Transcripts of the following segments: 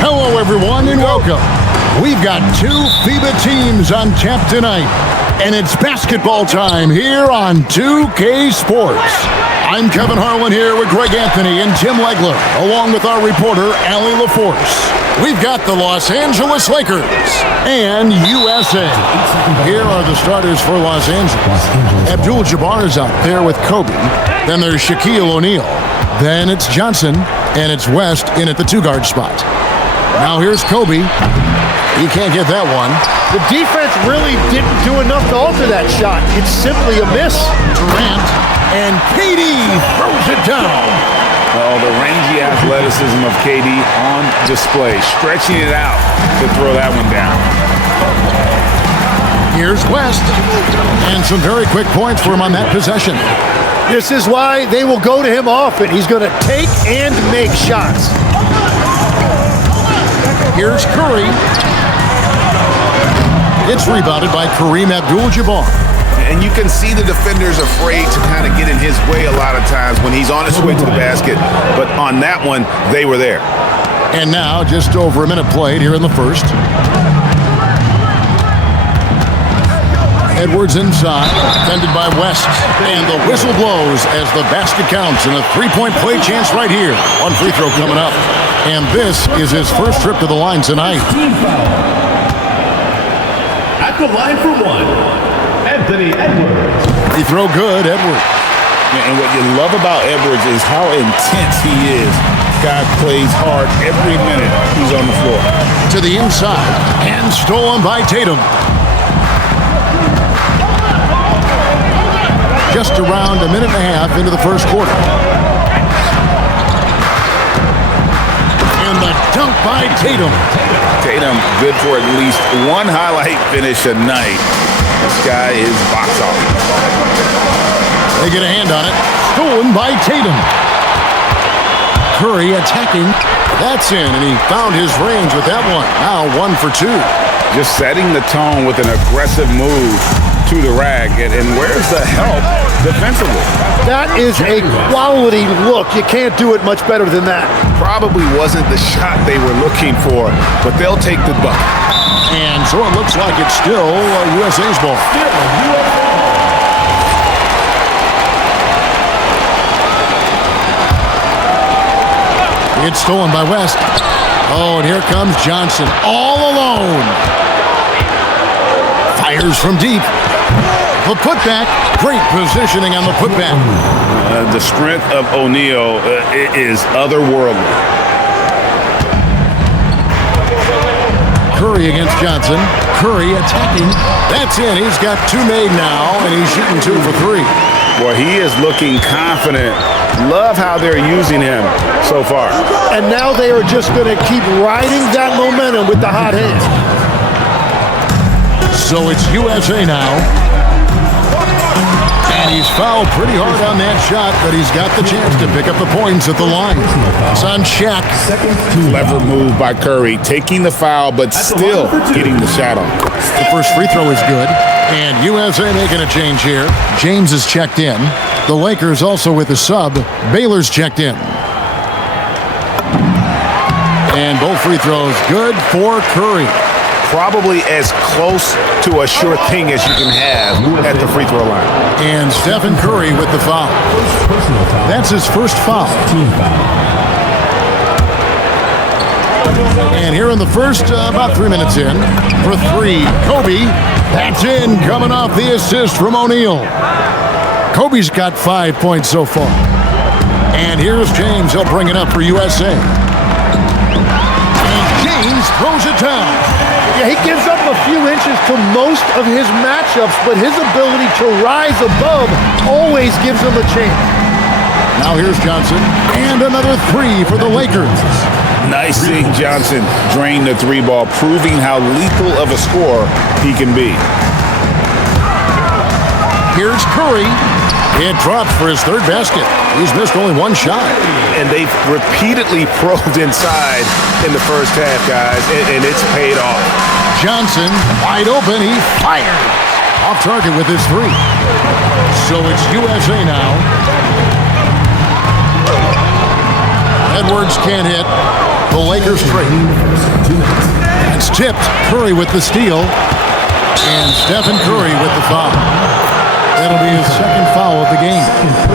Hello, everyone, and welcome. We've got two FIBA teams on tap tonight, and it's basketball time here on 2K Sports. I'm Kevin Harlan here with Greg Anthony and Tim Legler, along with our reporter, Allie LaForce. We've got the Los Angeles Lakers and USA. Here are the starters for Los Angeles. Abdul-Jabbar is out there with Kobe. Then there's Shaquille O'Neal. Then it's Johnson, and it's West in at the two-guard spot. Now here's Kobe. He can't get that one. The defense really didn't do enough to alter that shot. It's simply a miss. Durant, and KD throws it down. Well, the rangy athleticism of KD on display, stretching it out to throw that one down. Here's West, and some very quick points for him on that possession. This is why they will go to him often. He's going to take and make shots. Here's Curry. It's rebounded by Kareem Abdul-Jabbar. And you can see the defenders afraid to kind of get in his way a lot of times when he's on his way to the basket. But on that one, they were there. And now, just over a minute played here in the first. Edwards inside, defended by West. And the whistle blows as the basket counts, and a three-point play chance right here. One free throw coming up. And this is his first trip to the line tonight. At the line for one, Anthony Edwards. Free throw good, Edwards. And what you love about Edwards is how intense he is. Guy plays hard every minute he's on the floor. To the inside, and stolen by Tatum. Just around a minute and a half into the first quarter. And the dunk by Tatum. Tatum, good for at least one highlight finish a night. This guy is box office. They get a hand on it. Stolen by Tatum. Curry attacking. That's in, and he found his range with that one. Now 1 for 2. Just setting the tone with an aggressive move to the rack. And where's the help defensively? That is a quality look. You can't do it much better than that. Probably wasn't the shot they were looking for, but they'll take the bucket. And so it looks like it's still USA's ball. It's stolen by West. Oh, and here comes Johnson all alone. Fires from deep. The putback. Great positioning on the putback. The strength of O'Neal is otherworldly. Curry against Johnson. Curry attacking. That's in. He's got two made now, and he's shooting 2 for 3. Boy, he is looking confident. Love how they're using him so far. And now they are just going to keep riding that momentum with the hot hand. So it's USA now. And he's fouled pretty hard on that shot, but he's got the chance to pick up the points at the line. It's on Shaq. Clever move by Curry, taking the foul, but still getting the shot on. The first free throw is good. And USA making a change here. James is checked in. The Lakers also with a sub. Baylor's checked in. And both free throws good for Curry. Probably as close to a sure thing as you can have at the free throw line. And Stephen Curry with the foul. That's his first foul. Team foul. And here in the first, about 3 minutes in, for 3, Kobe. That's in, coming off the assist from O'Neal. Kobe's got 5 points so far. And here's James. He'll bring it up for USA. And James throws it down. Yeah, he gives up a few inches to most of his matchups, but his ability to rise above always gives him a chance. Now here's Johnson. And another 3 for the Lakers. Nice seeing Johnson drain the 3 ball, proving how lethal of a scorer he can be. Here's Curry. It drops for his 3rd basket. He's missed only 1 shot. And they've repeatedly probed inside in the first half, guys, and it's paid off. Johnson, wide open, he fires. Off target with his 3. So it's USA now. Edwards can't hit. The Lakers trade. It's tipped. Curry with the steal. And Stephen Curry with the foul. That'll be his second foul of the game.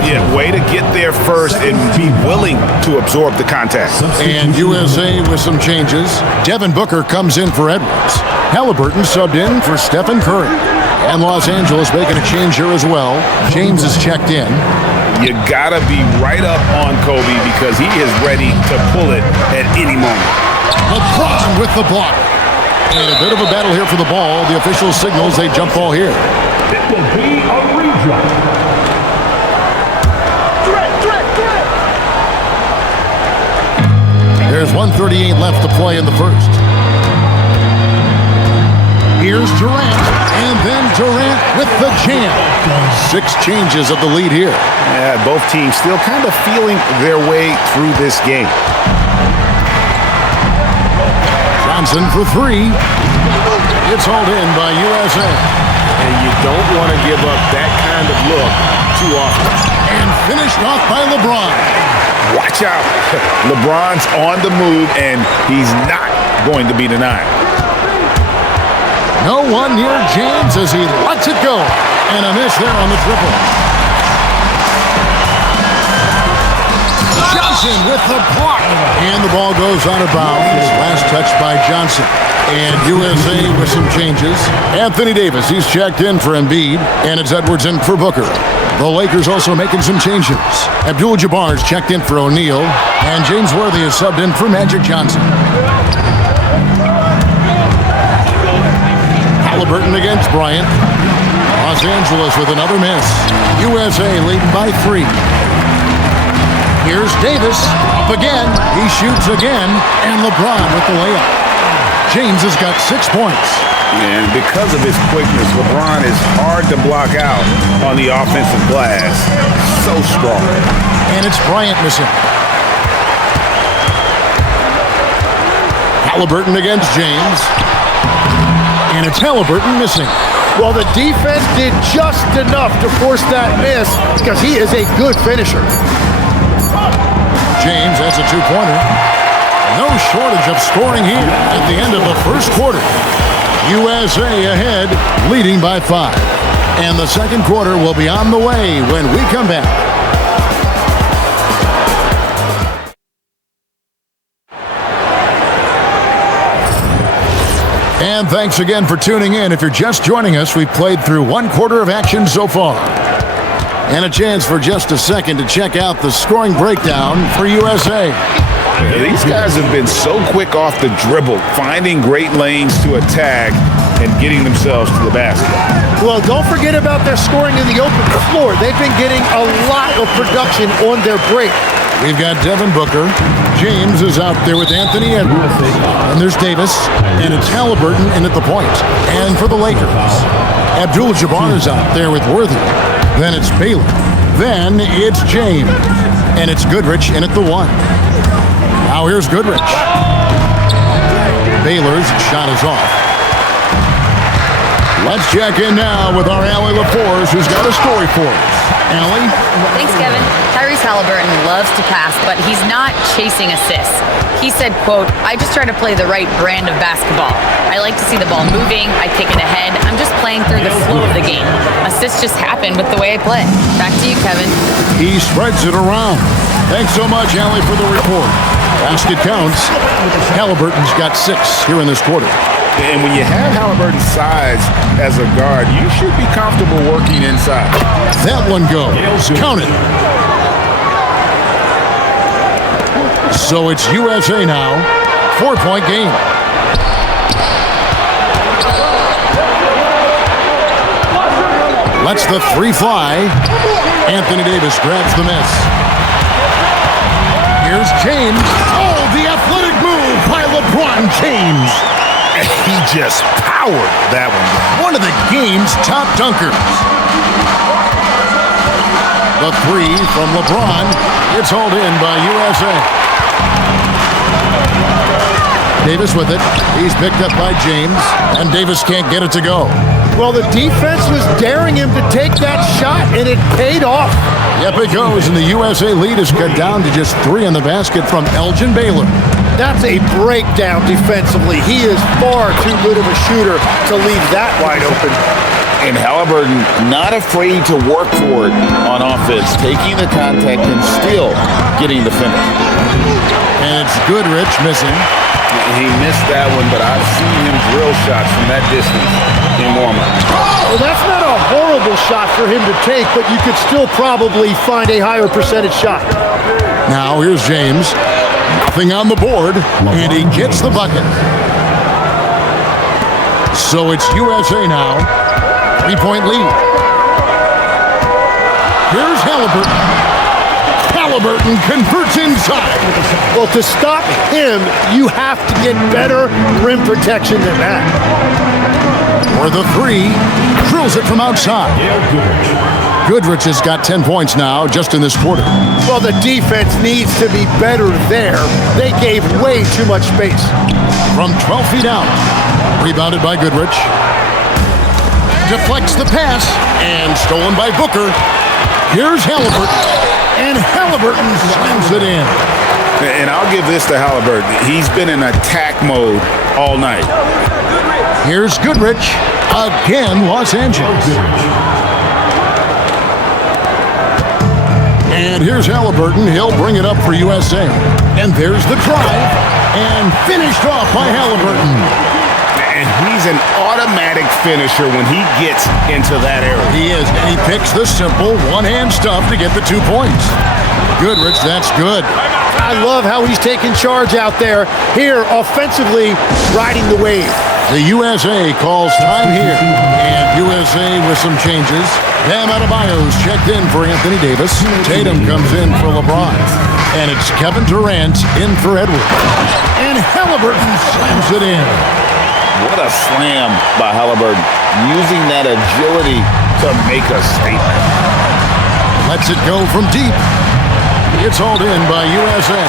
Yeah, way to get there first and be willing to absorb the contact. And USA with some changes. Devin Booker comes in for Edwards. Halliburton subbed in for Stephen Curry. And Los Angeles making a change here as well. James is checked in. You gotta be right up on Kobe because he is ready to pull it at any moment. LeBron with the block. And a bit of a battle here for the ball. The official signals a jump ball here. It will be a redraw. There's 1:38 left to play in the first. Here's Durant, and then Durant with the jam. 6 changes of the lead here. Yeah, both teams still kind of feeling their way through this game. Johnson for 3. It's hauled in by USA. And you don't want to give up that kind of look too often. And finished off by LeBron. Watch out. LeBron's on the move, and he's not going to be denied. No one near James as he lets it go. And a miss there on the triple. Johnson with the block. And the ball goes out of bounds. Last touch by Johnson. And USA with some changes. Anthony Davis, he's checked in for Embiid. And it's Edwards in for Booker. The Lakers also making some changes. Abdul-Jabbar's checked in for O'Neal. And James Worthy is subbed in for Magic Johnson. Halliburton against Bryant. Los Angeles with another miss. USA leading by 3. Here's Davis. Up again. He shoots again. And LeBron with the layup. James has got 6 points. And because of his quickness, LeBron is hard to block out on the offensive glass. So strong. And it's Bryant missing. Halliburton against James. And it's Halliburton missing. Well, the defense did just enough to force that miss because he is a good finisher. James, that's a 2-pointer. No shortage of scoring here at the end of the first quarter. USA ahead, leading by 5. And the second quarter will be on the way when we come back. And thanks again for tuning in. If you're just joining us, we've played through 1 quarter of action so far. And a chance for just a second to check out the scoring breakdown for USA. These guys have been so quick off the dribble, finding great lanes to attack and getting themselves to the basket. Well, don't forget about their scoring in the open floor. They've been getting a lot of production on their break. We've got Devin Booker. James is out there with Anthony Edwards. And there's Davis. And it's Halliburton in at the point. And for the Lakers, Abdul-Jabbar is out there with Worthy. Then it's Baylor. Then it's James. And it's Goodrich in at the 1. Now here's Goodrich. Baylor's shot is off. Let's check in now with our Allie LaForce, who's got a story for us. Allie? Thanks, Kevin. Tyrese Halliburton loves to pass, but he's not chasing assists. He said, quote, "I just try to play the right brand of basketball. I like to see the ball moving. I kick it ahead. I'm just playing through the flow of the game. Assists just happen with the way I play." Back to you, Kevin. He spreads it around. Thanks so much, Allie, for the report. Basket counts. Halliburton's got 6 here in this quarter. And when you have Halliburton's size as a guard, you should be comfortable working inside. That one goes. Count it. So it's USA now. 4-point game. Lets the 3 fly. Anthony Davis grabs the miss. Here's James. Oh, the athletic move by LeBron James. He just powered that one. One of the game's top dunkers. The 3 from LeBron. It's hauled in by USA. Davis with it. He's picked up by James. And Davis can't get it to go. Well, the defense was daring him to take that shot, and it paid off. Yep, it goes. And the USA lead is cut down to just 3 in the basket from Elgin Baylor. That's a breakdown defensively. He is far too good of a shooter to leave that wide open. And Halliburton not afraid to work for it on offense, taking the contact and still getting the finish. And it's Goodrich missing. He missed that one, but I've seen him drill shots from that distance in warm-up. Well, that's not a horrible shot for him to take, but you could still probably find a higher percentage shot. Now here's James. Nothing on the board, and he gets the bucket. So it's USA now. 3-point lead. Here's Halliburton. Halliburton converts inside. Well, to stop him, you have to get better rim protection than that. For the three, drills it from outside. Goodrich has got 10 points now just in this quarter. Well, the defense needs to be better there. They gave way too much space. From 12 feet out, rebounded by Goodrich. Deflects the pass, and stolen by Booker. Here's Halliburton, and Halliburton slams it in. And I'll give this to Halliburton. He's been in attack mode all night. Here's Goodrich, again Los Angeles. And here's Halliburton. He'll bring it up for USA. And there's the drive, and finished off by Halliburton. And he's an automatic finisher when he gets into that area. He is, and he picks the simple one-hand stuff to get the 2 points. Goodrich, that's good. I love how he's taking charge out there. Here, offensively, riding the wave. The USA calls time here, and USA with some changes. Bam Adebayo's checked in for Anthony Davis. Tatum comes in for LeBron. And it's Kevin Durant in for Edwards. And Halliburton slams it in. What a slam by Halliburton, using that agility to make a statement. Lets it go from deep. It's hauled in by USA.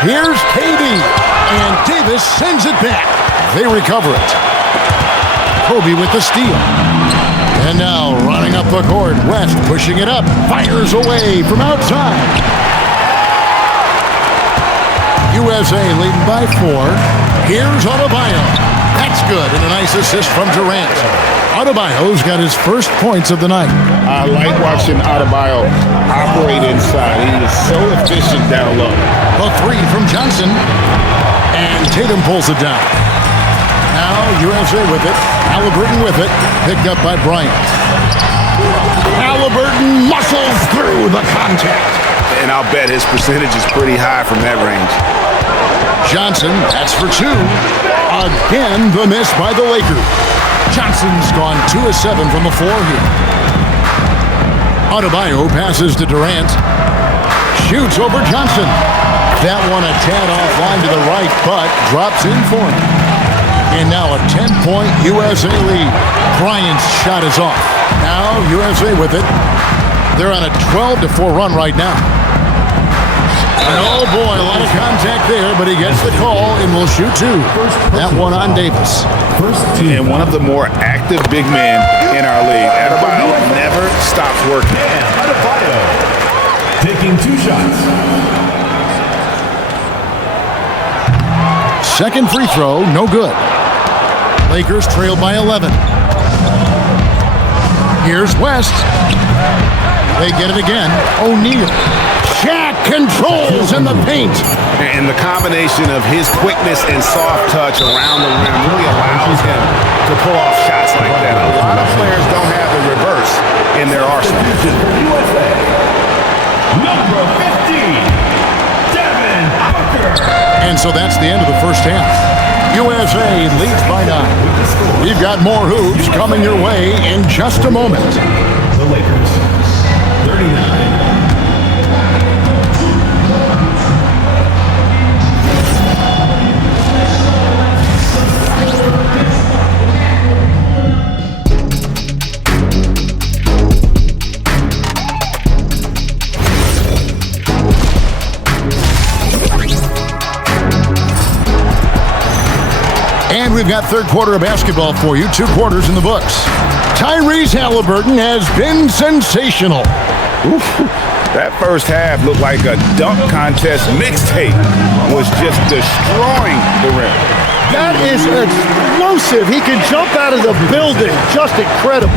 Here's KD, and Davis sends it back. They recover it. Kobe with the steal. And now running up the court, West pushing it up, fires away from outside. USA leading by 4. Here's Adebayo. That's good, and a nice assist from Durant. Adebayo's got his first points of the night. I like watching Adebayo operate inside. He is so efficient down low. A 3 from Johnson, and Tatum pulls it down. Now USA with it. Halliburton with it. Picked up by Bryant. Halliburton muscles through the contact. And I'll bet his percentage is pretty high from that range. Johnson, that's for 2. Again, the miss by the Lakers. Johnson's gone 2 of 7 from the floor here. Adebayo passes to Durant. Shoots over Johnson. That one a tad offline to the right, but drops in for him. And now a 10-point USA lead. Bryant's shot is off. Now USA with it. They're on a 12-4 run right now. And oh boy, a lot of contact there, but he gets the call and will shoot 2. That one on Davis. And one of the more active big men in our league. Adebayo never stops working. Adebayo taking 2 shots. Second free throw, no good. Lakers trail by 11. Here's West. They get it again. O'Neal. Shaq controls in the paint. And the combination of his quickness and soft touch around the rim really allows him to pull off shots like that. A lot of players don't have the reverse in their arsenal. USA, number 15, Devin Booker. And so that's the end of the first half. USA leads by 9. We've got more hoops coming your way in just a moment. The Lakers, 39. And we've got third quarter of basketball for you. 2 quarters in the books. Tyrese Halliburton has been sensational. Oof. That first half looked like a dunk contest mixtape was just destroying the rim. That is explosive. He can jump out of the building. Just incredible.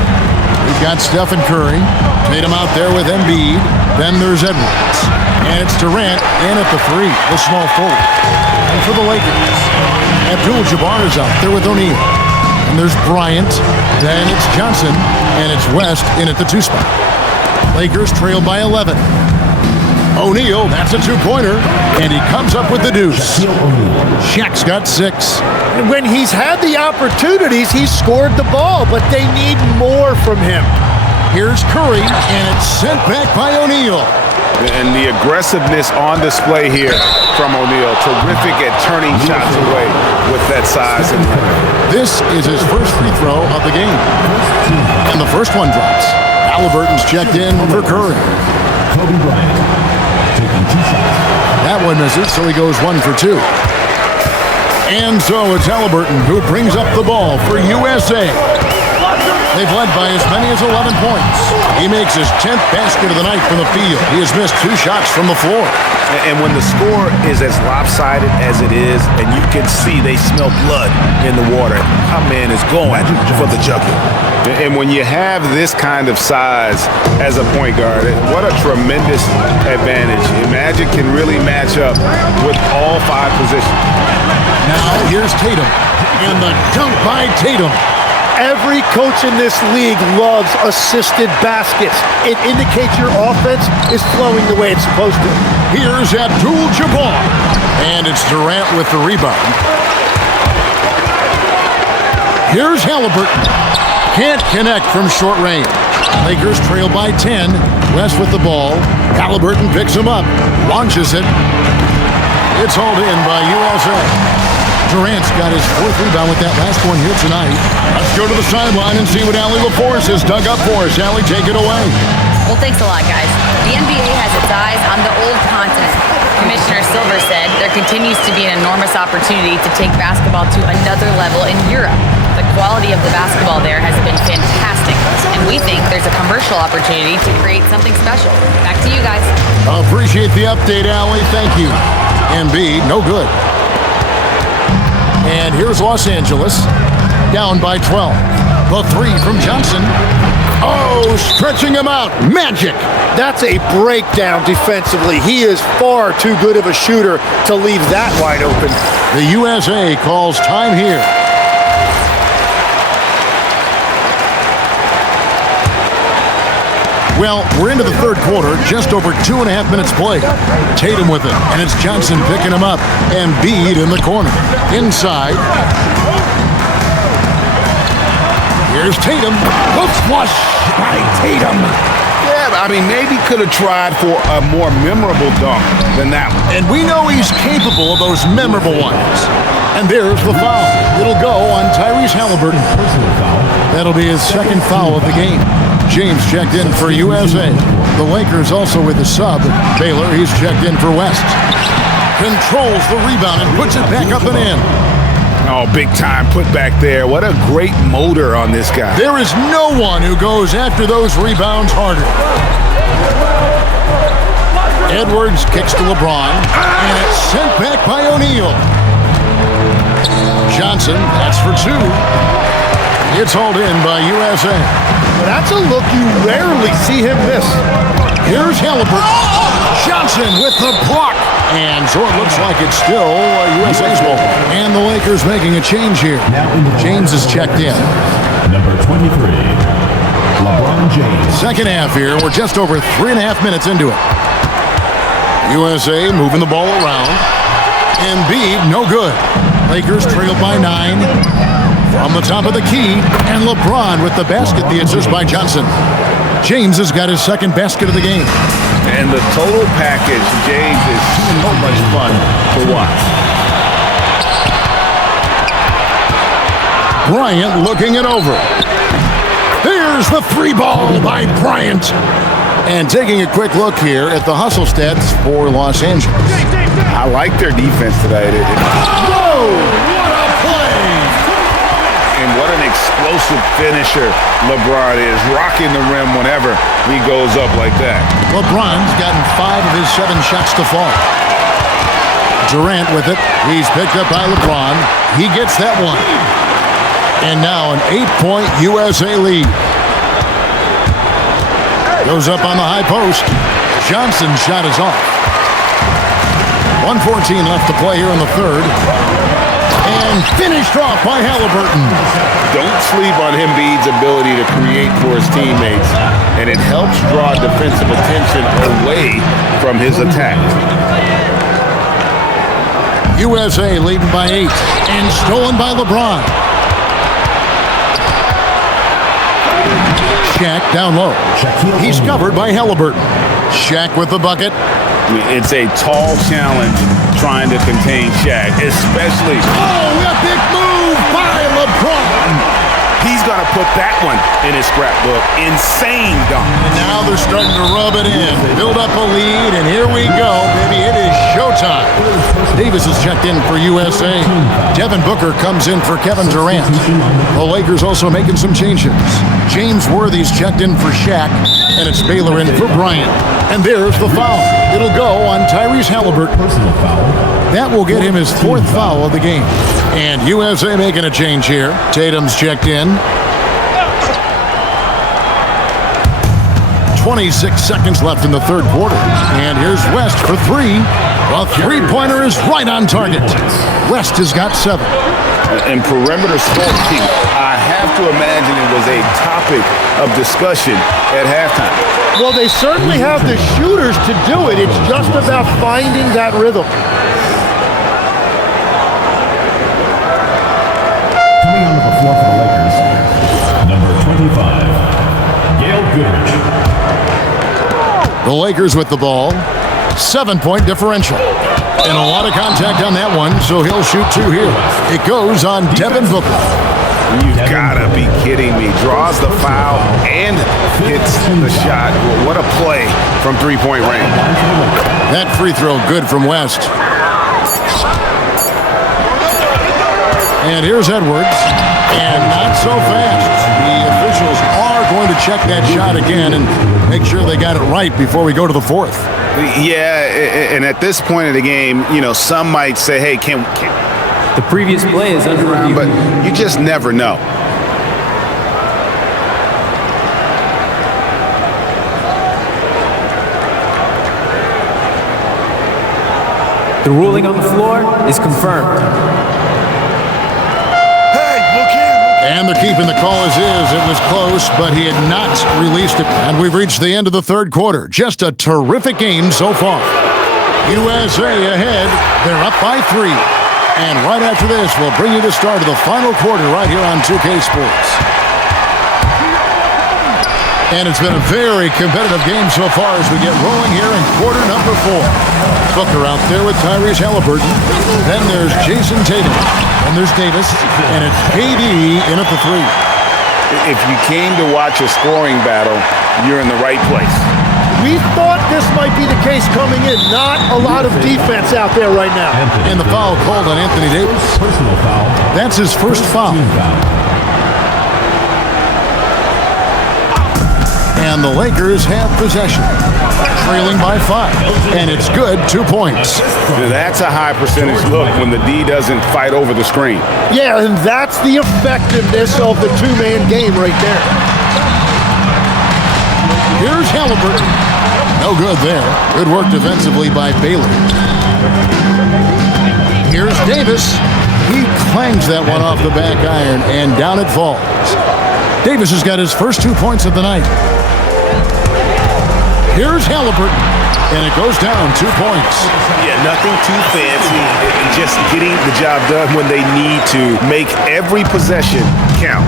We've got Stephen Curry. Tatum out there with Embiid. Then there's Edwards. And it's Durant in at the three, the small forward. And for the Lakers, Abdul-Jabbar is out there with O'Neal. And there's Bryant. Then it's Johnson. And it's West in at the two spot. Lakers trail by 11. O'Neal, that's a two-pointer, and he comes up with the deuce. Shaq's got 6. And when he's had the opportunities, he's scored the ball, but they need more from him. Here's Curry, and it's sent back by O'Neal. And the aggressiveness on display here from O'Neal. Terrific at turning shots away with that size and length. This is his first free throw of the game. And the first one drops. Halliburton's checked in for Curry. Kobe Bryant taking 2 shots. That one misses, so he goes 1 for 2. And so it's Halliburton who brings up the ball for USA. They've led by as many as 11 points. He makes his 10th basket of the night from the field. He has missed 2 shots from the floor. And when the score is as lopsided as it is, and you can see they smell blood in the water, my man is going for the jugular. And when you have this kind of size as a point guard, what a tremendous advantage. Magic can really match up with all 5 positions. Now here's Tatum. And the dunk by Tatum. Every coach in this league loves assisted baskets. It indicates your offense is flowing the way it's supposed to. Here's Abdul-Jabbar. And it's Durant with the rebound. Here's Halliburton. Can't connect from short range. Lakers trail by 10. West with the ball. Halliburton picks him up. Launches it. It's hauled in by USA. Durant's got his 4th rebound with that last one here tonight. Let's go to the sideline and see what Allie LaForce has dug up for us. Allie, take it away. Well, thanks a lot, guys. The NBA has its eyes on the old continent. Commissioner Silver said there continues to be an enormous opportunity to take basketball to another level in Europe. The quality of the basketball there has been fantastic, and we think there's a commercial opportunity to create something special. Back to you guys. Appreciate the update, Allie. Thank you. Embiid, no good. And here's Los Angeles, down by 12. The 3 from Johnson. Oh, stretching him out. Magic. That's a breakdown defensively. He is far too good of a shooter to leave that wide open. The USA calls time here. Well, we're into the third quarter, just over 2.5 minutes played. Tatum with it, and it's Johnson picking him up. Embiid in the corner. Inside. Here's Tatum. Hook flush by Tatum. Yeah, I mean, maybe could have tried for a more memorable dunk than that one. And we know he's capable of those memorable ones. And there's the foul. It'll go on Tyrese Halliburton. Personal foul. That'll be his 2nd foul of the game. James checked in for USA. The Lakers also with a sub. Baylor, he's checked in for West. Controls the rebound and puts it back up and in. Oh, big time put back there. What a great motor on this guy. There is no one who goes after those rebounds harder. Edwards kicks to LeBron, and it's sent back by O'Neal. Johnson, that's for 2. It's hauled in by USA. That's a look you rarely see him miss. Here's Halliburton. Johnson with the block. And so it looks like it's still USA's ball. And the Lakers making a change here. James is checked in. Number 23, LeBron James. Second half here. We're just over 3.5 minutes into it. USA moving the ball around. Embiid, no good. Lakers trailed by 9. From the top of the key, and LeBron with the basket. The assist by Johnson. James has got his 2nd basket of the game. And the total package, James, is so much fun to watch. Bryant looking it over. Here's the 3 ball by Bryant. And taking a quick look here at the hustle stats for Los Angeles. I like their defense today. Whoa! What a play! And what an explosive finisher LeBron is, rocking the rim whenever he goes up like that. LeBron's gotten 5 of his 7 shots to fall. Durant with it. He's picked up by LeBron. He gets that one. And now an 8-point USA lead. Goes up on the high post. Johnson's shot is off. 1:14 left to play here in the third. And finished off by Halliburton. Don't sleep on Embiid's ability to create for his teammates, and it helps draw defensive attention away from his attack. USA leading by 8 and stolen by LeBron. Shaq down low. He's covered by Halliburton. Shaq with the bucket. It's a tall challenge trying to contain Shaq, especially. Oh, a big move by LeBron. He's going to put that one in his scrapbook. Insane dunk. And now they're starting to rub it in. Build up a lead, and here we go, baby. It is showtime. Davis is checked in for USA. Devin Booker comes in for Kevin Durant. The Lakers also making some changes. James Worthy's checked in for Shaq, and it's Baylor in for Bryant. And there's the foul. It'll go on Tyrese Halliburton. That will get him his 4th foul of the game. And USA making a change here. Tatum's checked in. 26 seconds left in the third quarter. And here's West for 3. A three-pointer is right on target. West has got 7. And perimeter scoring, I have to imagine it was a topic of discussion at halftime. Well, they certainly have the shooters to do it. It's just about finding that rhythm. Coming onto the floor for the Lakers, number 25, Gail Goodrich. The Lakers with the ball. 7-point differential. And a lot of contact on that one, so he'll shoot 2 here. It goes on Devin Booker. You've got to be kidding me. Draws the foul and hits the shot. What a play from three-point range. That free throw good from West. And here's Edwards. And not so fast. The officials are going to check that shot again and make sure they got it right before we go to the 4th. Yeah, and at this point of the game, you know, some might say, hey, can the previous play is under review. But you just never know. The ruling on the floor is confirmed. And they're keeping the call as is. It was close, but he had not released it. And we've reached the end of the third quarter. Just a terrific game so far. USA ahead. They're up by 3. And right after this, we'll bring you the start of the final quarter right here on 2K Sports. And it's been a very competitive game so far as we get rolling here in quarter number 4. Booker out there with Tyrese Halliburton. Then there's Jason Tatum. And there's Davis. And it's KD in at the 3. If you came to watch a scoring battle, you're in the right place. We thought this might be the case coming in. Not a lot of defense out there right now. And the foul called on Anthony Davis. Personal foul. That's his first foul. And the Lakers have possession, trailing by 5. And it's good, 2 points. That's a high percentage look when the D doesn't fight over the screen. Yeah, and that's the effectiveness of the two-man game right there. Here's Halliburton. No good there. Good work defensively by Baylor. Here's Davis. He clangs that one off the back iron, and down it falls. Davis has got his first 2 points of the night. Here's Halliburton, and it goes down 2 points. Yeah, nothing too fancy. Just getting the job done when they need to. Make every possession count.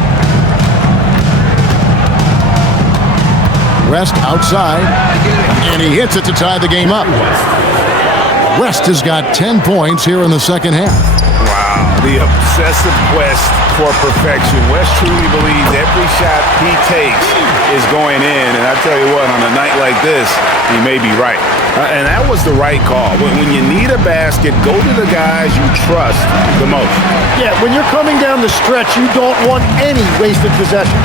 West outside, and he hits it to tie the game up. West has got 10 points here in the second half. Wow, the obsessive quest for perfection. West truly believes every shot he takes is going in, and I tell you what, on a night like this, he may be right. And that was the right call. When you need a basket, go to the guys you trust the most. Yeah, when you're coming down the stretch, you don't want any wasted possession.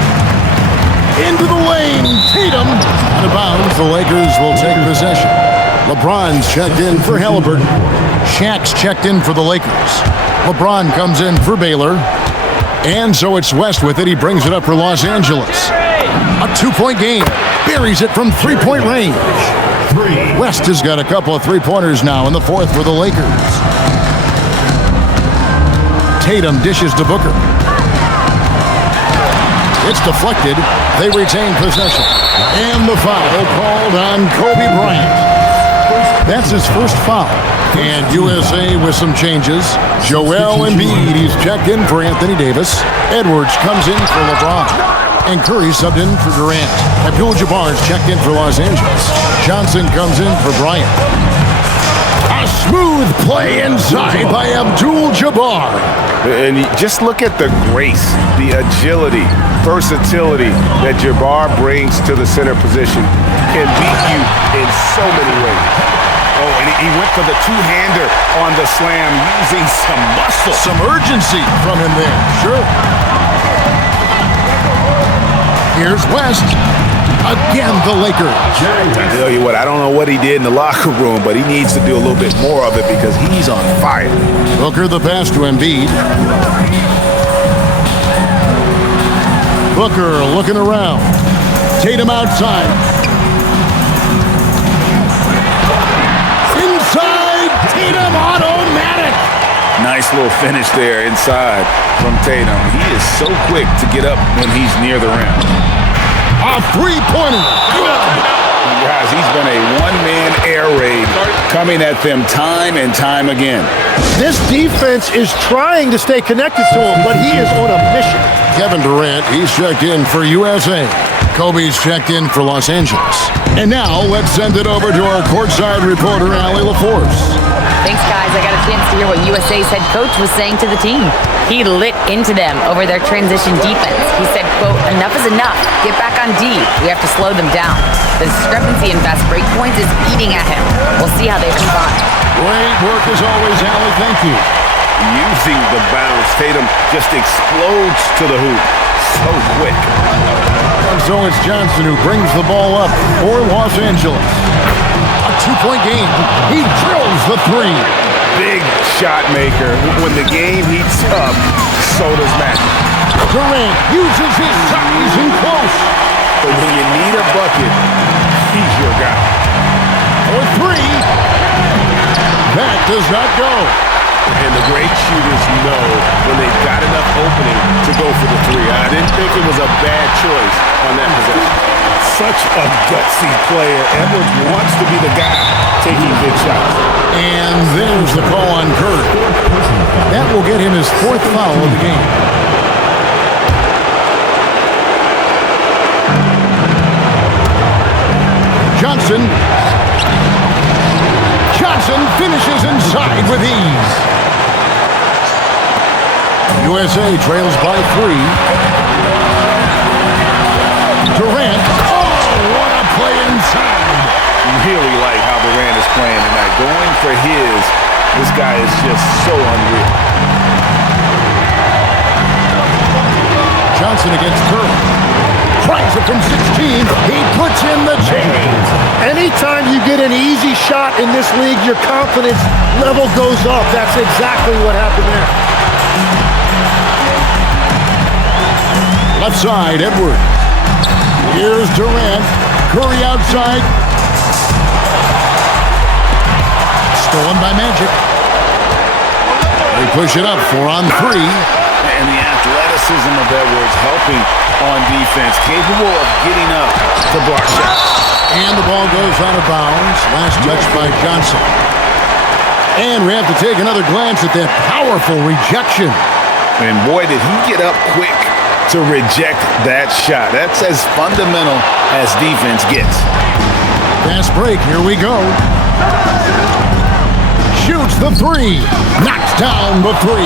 Into the lane, Tatum. Out of bounds, the Lakers will take possession. LeBron's checked in for Halliburton. Shaq's checked in for the Lakers. LeBron comes in for Baylor. And so it's West with it. He brings it up for Los Angeles. A 2-point game. Buries it from three-point range. West has got a couple of three-pointers now in the fourth for the Lakers. Tatum dishes to Booker. It's deflected. They retain possession. And the foul called on Kobe Bryant. That's his first foul. And USA with some changes. Joel Embiid, he's checked in for Anthony Davis. Edwards comes in for LeBron. And Curry subbed in for Durant. Abdul-Jabbar's checked in for Los Angeles. Johnson comes in for Bryant. A smooth play inside by Abdul-Jabbar. And just look at the grace, the agility, versatility that Jabbar brings to the center position. Can beat you in so many ways. Oh, and he went for the two-hander on the slam using some muscle. Some urgency from him there. Sure. Here's West. Again, the Lakers. I tell you what, I don't know what he did in the locker room, but he needs to do a little bit more of it because he's on fire. Booker the pass to Embiid. Booker looking around. Tatum outside. Inside, Tatum automatic. Nice little finish there inside from Tatum. He is so quick to get up when he's near the rim. A three-pointer. Good. Guys, he's been a one-man air raid coming at them time and time again. This defense is trying to stay connected to him, but he is on a mission. Kevin Durant, he's checked in for USA. Kobe's checked in for Los Angeles. And now, let's send it over to our courtside reporter, Allie LaForce. Thanks, guys. I got a chance to hear what USA's head coach was saying to the team. He lit into them over their transition defense. He said, quote, enough is enough. Get back on D. We have to slow them down. The discrepancy in fast break points is eating at him. We'll see how they respond. Great work as always, Allie. Thank you. Using the bounce, Tatum just explodes to the hoop. So quick. And so it's Johnson who brings the ball up for Los Angeles. A 2-point game. He drills the three. Big shot maker. When the game heats up, so does Magic. Durant uses his size and close. But when you need a bucket, he's your guy. For three. That does not go. And the great shooters know when they've got enough opening to go for the three. I didn't think it was a bad choice on that possession. Such a gutsy player. Edwards wants to be the guy taking big shots. And there's the call on Curry. That will get him his fourth foul of the game. Johnson finishes inside with ease. USA trails by 3. Durant. Oh, what a play inside. Really like how Durant is playing tonight. Going for his, this guy is just so unreal. Johnson against Curry. Tries it from 16. He puts in the chains. Anytime you get an easy shot in this league, your confidence level goes up. That's exactly what happened there. Left side, Edwards. Here's Durant. Curry outside. Stolen by Magic. They push it up 4 on 3. And the athleticism of Edwards helping on defense, capable of getting up to block shots. And the ball goes out of bounds. Last touch by Johnson. And we have to take another glance at that powerful rejection. And boy, did he get up quick to reject that shot. That's as fundamental as defense gets. Fast break, here we go. Shoots the 3. Knocks down the 3.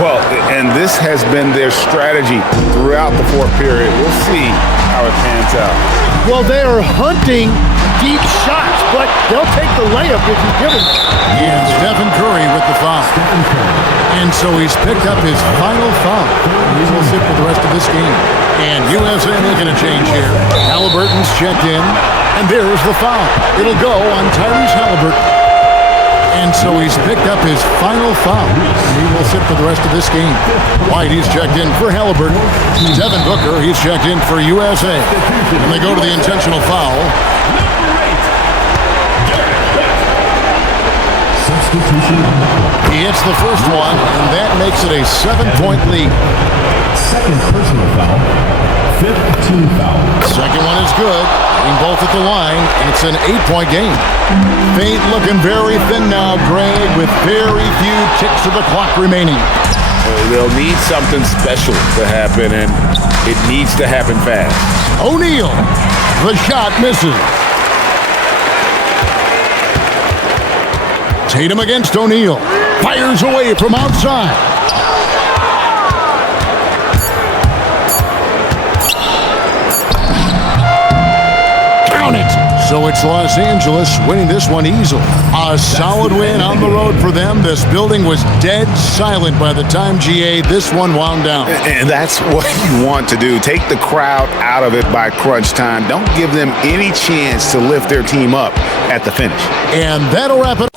Well, and this has been their strategy throughout the fourth period. We'll see how it pans out. Well, they are hunting deep shots, but they'll take the layup if you give them. He has so he's picked up his final foul. He will sit for the rest of this game. And USA making a change here. Halliburton's checked in, and there's the foul. It'll go on Tyrese Halliburton. And so he's picked up his final foul. He will sit for the rest of this game. White, he's checked in for Halliburton. Devin Booker, he's checked in for USA. And they go to the intentional foul. Substitution on the court. He hits the first one, and that makes it a 7-point lead. Second personal foul. Fifth team foul. Second one is good. Being both at the line, and it's an 8-point game. Fate looking very thin now, Greg, with very few ticks of the clock remaining. They'll need something special to happen, and it needs to happen fast. O'Neal, the shot misses. Tatum against O'Neal. Fires away from outside. Count it. So it's Los Angeles winning this one easily. A solid win on the road for them. This building was dead silent by the time, GA, this one wound down. And that's what you want to do. Take the crowd out of it by crunch time. Don't give them any chance to lift their team up at the finish. And that'll wrap it up.